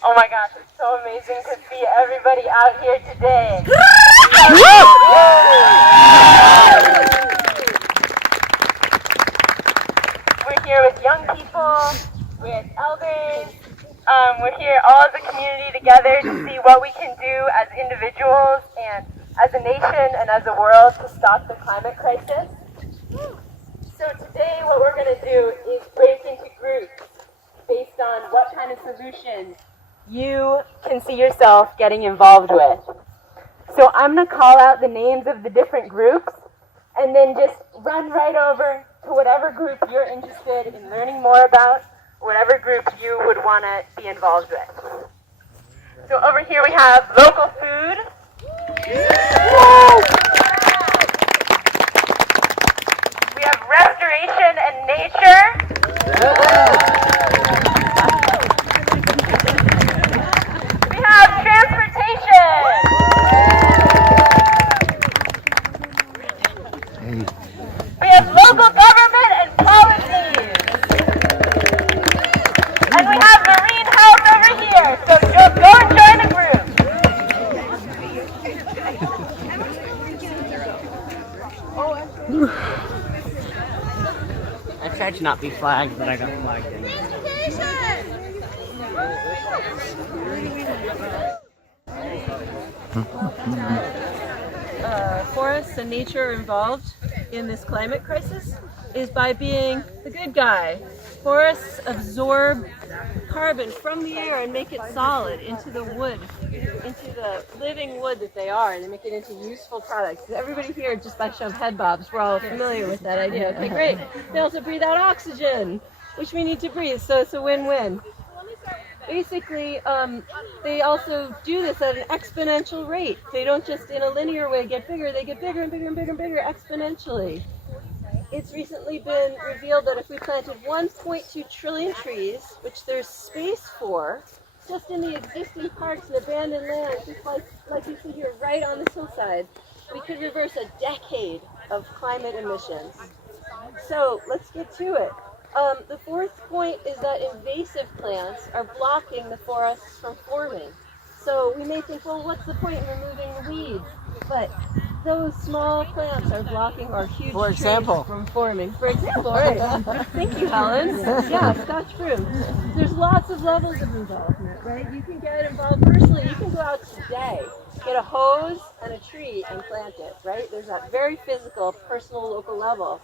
Oh my gosh, it's so amazing to see everybody out here today. We're here with young people, with elders. We're here all as a community together to see what we can do as individuals and as a nation and as a world to stop the climate crisis. So today what we're going to do is break into groups based on what kind of solutions you can see yourself getting involved with. So I'm going to call out the names of the different groups and then just run right over to whatever group you're interested in learning more about, whatever group you would want to be involved with. So over here we have local food. We have restoration and nature. We have transportation. We have local government and policies. And we have marine health over here. So go and join the group. I tried to not be flagged, but I got flagged anyway. Forests and nature are involved in this climate crisis is by being the good guy. Forests absorb carbon from the air and make it solid into the wood, into the living wood that they are, and they make it into useful products. Everybody here, just by show of head bobs, we're all familiar with that idea. Okay, great. They also breathe out oxygen, which we need to breathe, so it's a win-win. Basically, they also do this at an exponential rate. They don't just in a linear way get bigger, they get bigger and bigger and bigger and bigger exponentially. It's recently been revealed that if we planted 1.2 trillion trees, which there's space for, just in the existing parks and abandoned land, just like you see here right on this hillside, we could reverse a decade of climate emissions. So let's get to it. The fourth point is that invasive plants are blocking the forests from forming. So we may think, well, what's the point in removing the weeds? But those small plants are blocking our huge trees from forming. For example, right? Thank you, Helen. Yeah, Scotch broom. There's lots of levels of involvement, right? You can get involved personally. You can go out today, get a hose and a tree and plant it, right? There's that very physical, personal, local level.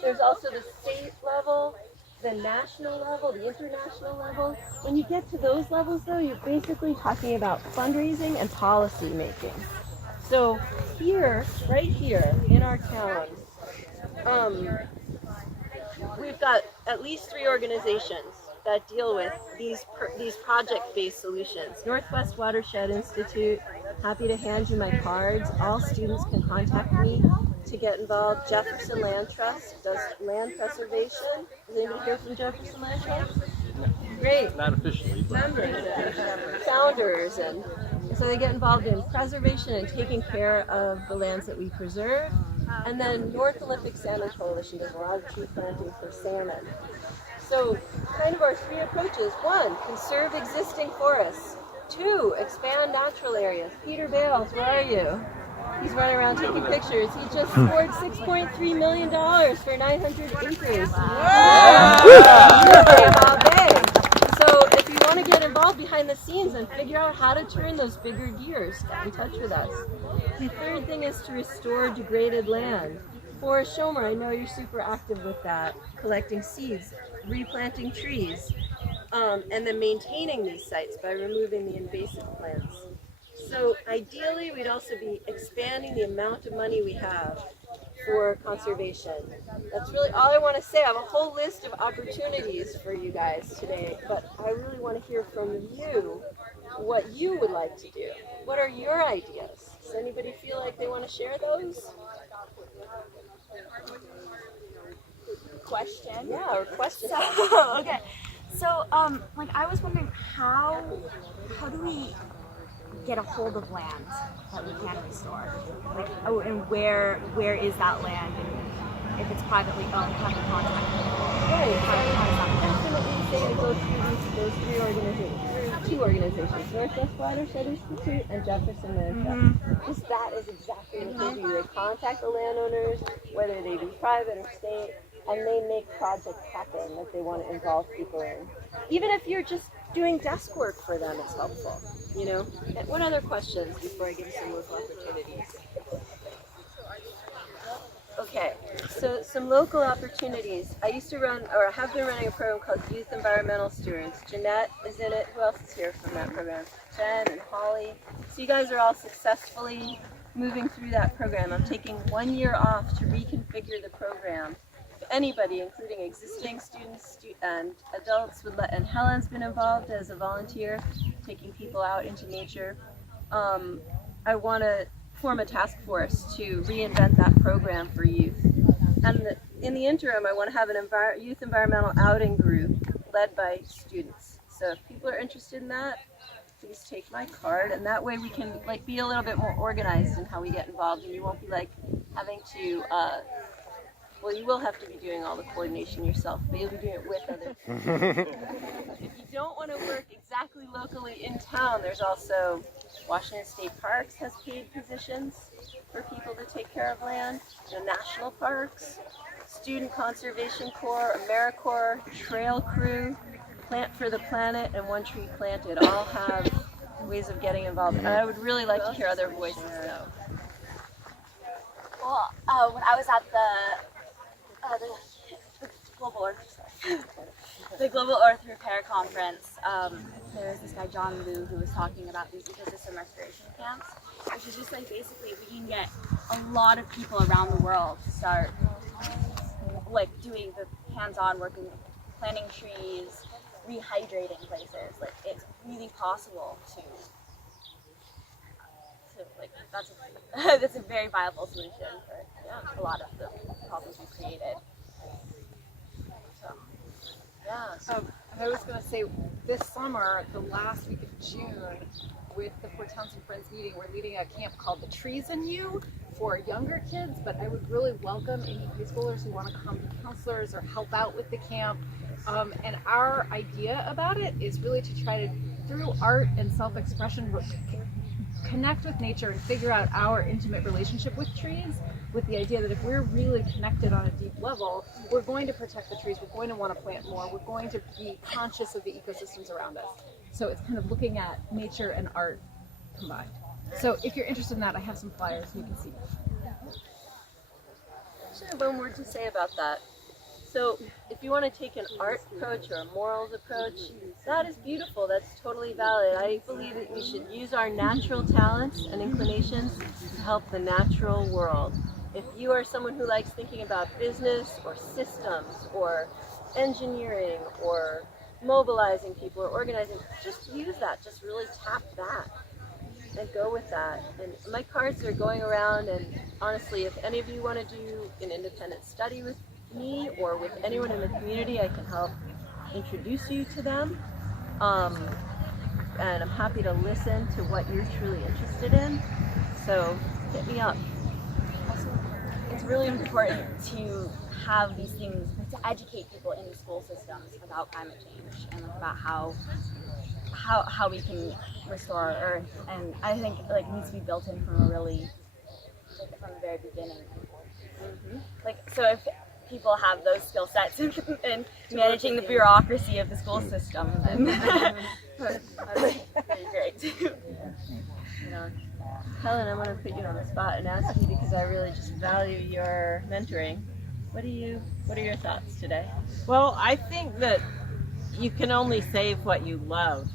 There's also the state level, the national level, the international level. When you get to those levels, though, you're basically talking about fundraising and policy making. So here, right here in our town, we've got at least 3 organizations that deal with these project-based solutions. Northwest Watershed Institute, happy to hand you my cards. All students can contact me to get involved. Jefferson Land Trust does land preservation. Does anybody hear from Jefferson Land Trust? Great. Not officially, but Members and founders, and so they get involved in preservation and taking care of the lands that we preserve. And then North Olympic Salmon Coalition does a lot of tree planting for salmon. So kind of our 3 approaches: 1, conserve existing forests; 2, expand natural areas. Peter Bales, where are you? He's running around taking pictures. He just scored $6.3 million for 900 acres. All day. So if you want to get involved behind the scenes and figure out how to turn those bigger gears, get in touch with us. The 3rd thing is to restore degraded land. Forrest Schomer, I know you're super active with that, collecting seeds, replanting trees, and then maintaining these sites by removing the invasive plants. So ideally, we'd also be expanding the amount of money we have for conservation. That's really all I want to say. I have a whole list of opportunities for you guys today, but I really want to hear from you what you would like to do. What are your ideas? Does anybody feel like they want to share those? Question. Yeah, or questions. So, okay. So, like I was wondering how do we get a hold of land that we can restore? Like, oh, and where is that land? And if it's privately owned, how do we contact people? Right. How does that work? Definitely say to go through those 3 organizations, through 2 organizations, Northwest Watershed Institute and Jefferson Land Trust. Just that is exactly what they do. They contact the landowners, whether they be private or state, and they make projects happen that they want to involve people in. Even if you're just doing desk work for them, it's helpful, you know? And what other questions before I give you some local opportunities? Okay, so some local opportunities. I used to run, or have been running a program called Youth Environmental Stewards. Jeanette is in it. Who else is here from that program? Jen and Holly. So you guys are all successfully moving through that program. I'm taking 1 year off to reconfigure the program. If anybody, including existing students and adults, would let, and Helen's been involved as a volunteer, taking people out into nature. I want to form a task force to reinvent that program for youth. And in the interim, I want to have an youth environmental outing group led by students. So if people are interested in that, please take my card, and that way we can be a little bit more organized in how we get involved, and you won't be having to well, you will have to be doing all the coordination yourself, but you'll be doing it with others. If you don't want to work exactly locally in town, there's also Washington State Parks has paid positions for people to take care of land. National parks, Student Conservation Corps, AmeriCorps, Trail Crew, Plant for the Planet, and One Tree Planted all have ways of getting involved. And I would really like to hear other voices though. Well, when I was at the Global Earth Repair Conference, there was this guy John Liu who was talking about these ecosystem restoration camps, which is just basically we can get a lot of people around the world to start doing the hands-on working, planting trees, rehydrating places. It's really possible to that's a very viable solution for a lot of the problems we created. So, yeah. I was going to say, this summer, the last week of June, with the Port Townsend Friends meeting, we're leading a camp called The Trees in You for younger kids, but I would really welcome any high schoolers who want to come be counselors or help out with the camp. And our idea about it is really to try to through art and self-expression, connect with nature and figure out our intimate relationship with trees, with the idea that if we're really connected on a deep level, we're going to protect the trees, we're going to want to plant more, we're going to be conscious of the ecosystems around us. So it's kind of looking at nature and art combined. So if you're interested in that, I have some flyers so you can see them. I have one word to say about that. So if you want to take an art approach or a morals approach, that is beautiful, that's totally valid. I believe that we should use our natural talents and inclinations to help the natural world. If you are someone who likes thinking about business or systems or engineering or mobilizing people or organizing, just use that, just really tap that and go with that. And my cards are going around, and honestly, if any of you want to do an independent study with me or with anyone in the community, I can help introduce you to them. And I'm happy to listen to what you're truly interested in. So hit me up. It's really important to have these things, to educate people in the school systems about climate change and about how we can restore our earth. And I think it needs to be built in from the very beginning. So if people have those skill sets in managing the bureaucracy of the school system, then that'd be great. Helen, I'm going to put you on the spot and ask you, because I really just value your mentoring. What are your thoughts today? Well, I think that you can only save what you love.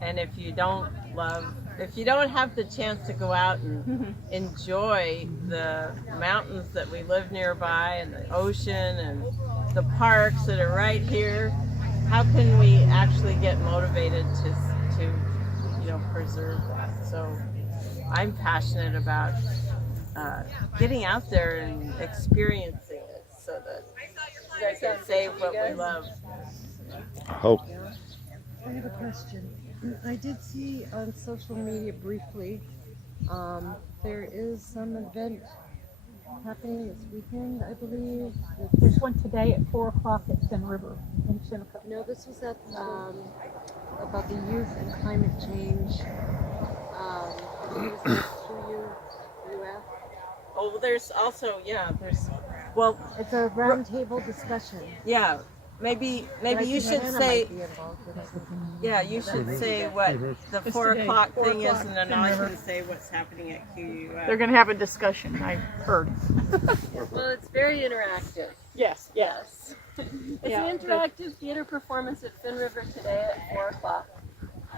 And if you don't have the chance to go out and enjoy the mountains that we live nearby and the ocean and the parks that are right here, how can we actually get motivated to preserve that? So I'm passionate about getting out there and experiencing it so that we can save what we love. Hope. I have a question. I did see on social media briefly, there is some event happening this weekend, I believe. There's one today at 4 o'clock at Thin River in Seneca. No, this was at about the youth and climate change. Oh, there's also, it's a roundtable discussion. Yeah, maybe you should say, you should say what the 4 o'clock thing is, and then I can say what's happening at QUF. They're going to have a discussion, I heard. Well, it's very interactive. Yes. It's an interactive theater performance at Thin River today at 4 o'clock,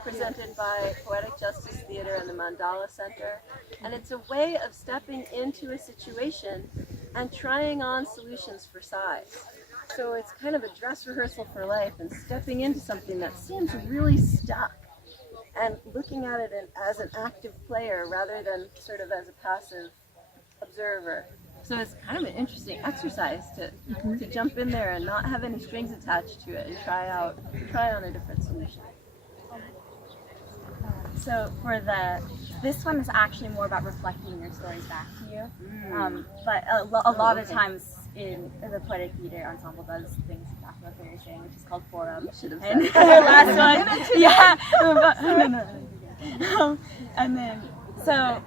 presented by Poetic Justice Theater and the Mandala Center. And it's a way of stepping into a situation and trying on solutions for size. So it's kind of a dress rehearsal for life and stepping into something that seems really stuck and looking at it as an active player rather than sort of as a passive observer. So it's kind of an interesting exercise to jump in there and not have any strings attached to it and try on a different solution. So this one is actually more about reflecting your stories back to you. But a lot of times in the Poetic Theater Ensemble does things exactly what you're saying, which is called forum. And the last one, and then so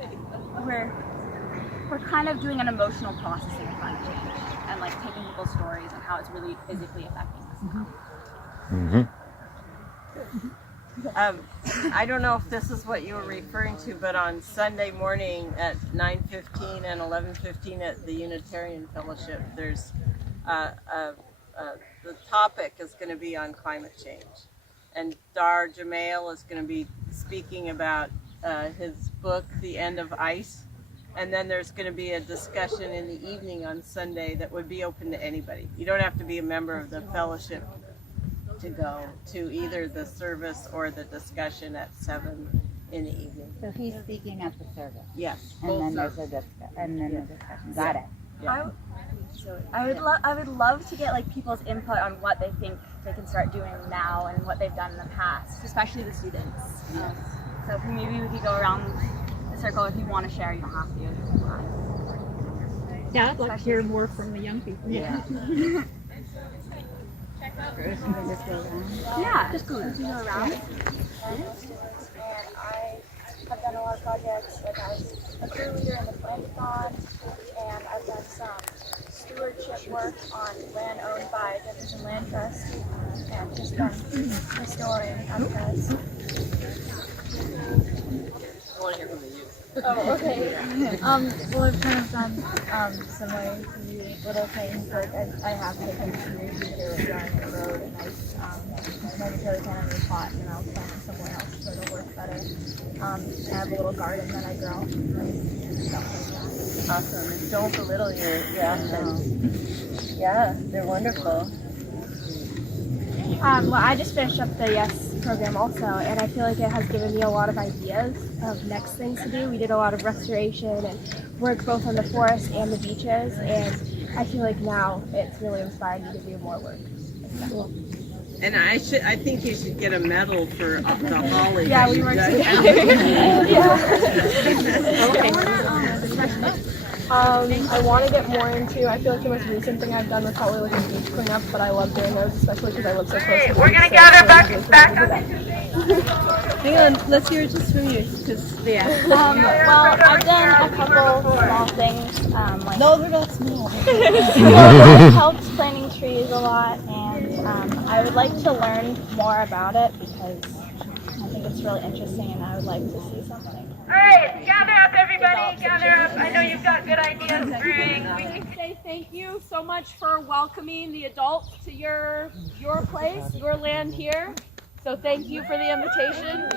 we're kind of doing an emotional processing of climate change and taking people's stories and how it's really physically affecting us. I don't know if this is what you were referring to, but on Sunday morning at 9:15 and 11:15 at the Unitarian Fellowship, there's the topic is going to be on climate change, and Dar Jamail is going to be speaking about his book, The End of Ice, and then there's going to be a discussion in the evening on Sunday that would be open to anybody. You don't have to be a member of the fellowship to go to either the service or the discussion at 7 in the evening. So he's speaking at the service. Yes. And then there's a discussion. Got it. Yeah. I would love to get people's input on what they think they can start doing now and what they've done in the past, especially the students. So maybe we could go around the circle. If you want to share, you don't have to. Yeah, I'd like to hear more from the young people. Yeah. Yeah, just go around. And I have done a lot of projects. Like I was a crew leader in the Plantathon, and I've done some stewardship work on land owned by Jefferson Land Trust, and just been restoring habitats. I want to hear from the youth. Oh, okay. Well, I've kind of done similar to you, little things. Like I have taken some years to drawing the road, and I momentarily kind of repot, and I'll plant it somewhere else so it'll work better. I have a little garden that I grow and stuff like that. Awesome. Don't belittle your actions. Yeah, they're wonderful. Well, I just finished up the YES program also, and I feel like it has given me a lot of ideas of next things to do. We did a lot of restoration and work both on the forest and the beaches, and I feel like now it's really inspired me to do more work. And I think you should get a medal for the holly. Yeah, we worked together. I want to get more into, I feel like the most recent thing I've done was probably like a beach cleanup, but I love doing those, especially because I live so close to the We're beach, gonna so gather it's back really up. Hang on, let's hear it just from you. well, I've done a couple small things, like No, they're not small. it helps planting trees a lot, and I would like to learn more about it because I think it's really interesting, and I would like to see something. Alright, gather up everybody, gather up. I know you've got good ideas brewing. We can say thank you so much for welcoming the adults to your place, your land here. So thank you for the invitation.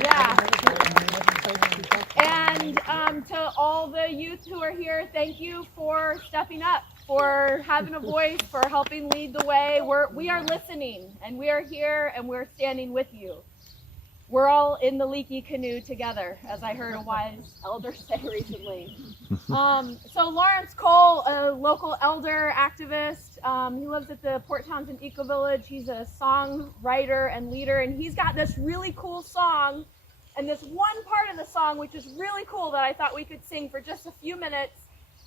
Yeah. And to all the youth who are here, thank you for stepping up, for having a voice, for helping lead the way. We are listening, and we are here, and we're standing with you. We're all in the leaky canoe together, as I heard a wise elder say recently. So Lawrence Cole, a local elder activist, he lives at the Port Townsend Eco Village. He's a songwriter and leader, and he's got this really cool song, and this one part of the song, which is really cool, that I thought we could sing for just a few minutes,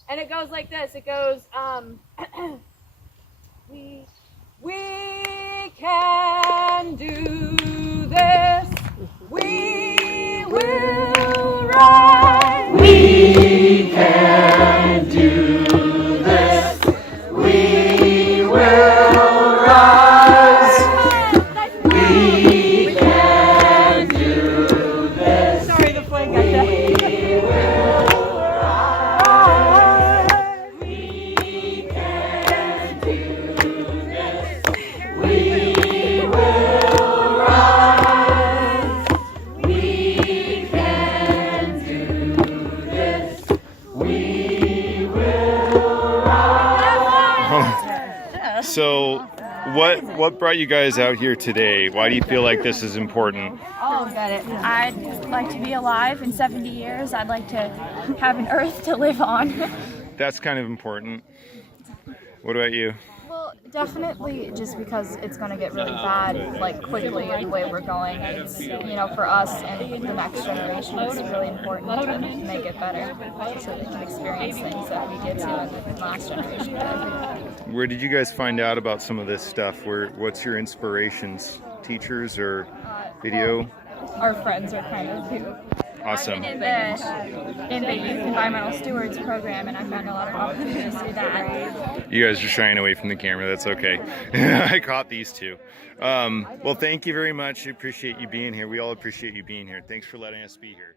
and it goes like this. It goes, we can do this. We will rise. We can do this. We will rise. We can do this. Sorry, the flag got that. We will rise. We can do this. We will rise. We can do this. We will rise. So, what brought you guys out here today? Why do you feel like this is important? Oh, got it. I'd like to be alive in 70 years. I'd like to have an earth to live on. That's kind of important. What about you? Well, definitely just because it's going to get really bad, like, quickly in the way we're going. It's, for us and the next generation, it's really important to make it better so they can experience things that we get to in the last generation. Where did you guys find out about some of this stuff? What's your inspirations? Teachers or video? Our friends are kind of who. Awesome. In the Youth Environmental Stewards program, and I found a lot of opportunities to do that. You guys are shying away from the camera. That's okay. I caught these two. Well, thank you very much. I appreciate you being here. We all appreciate you being here. Thanks for letting us be here.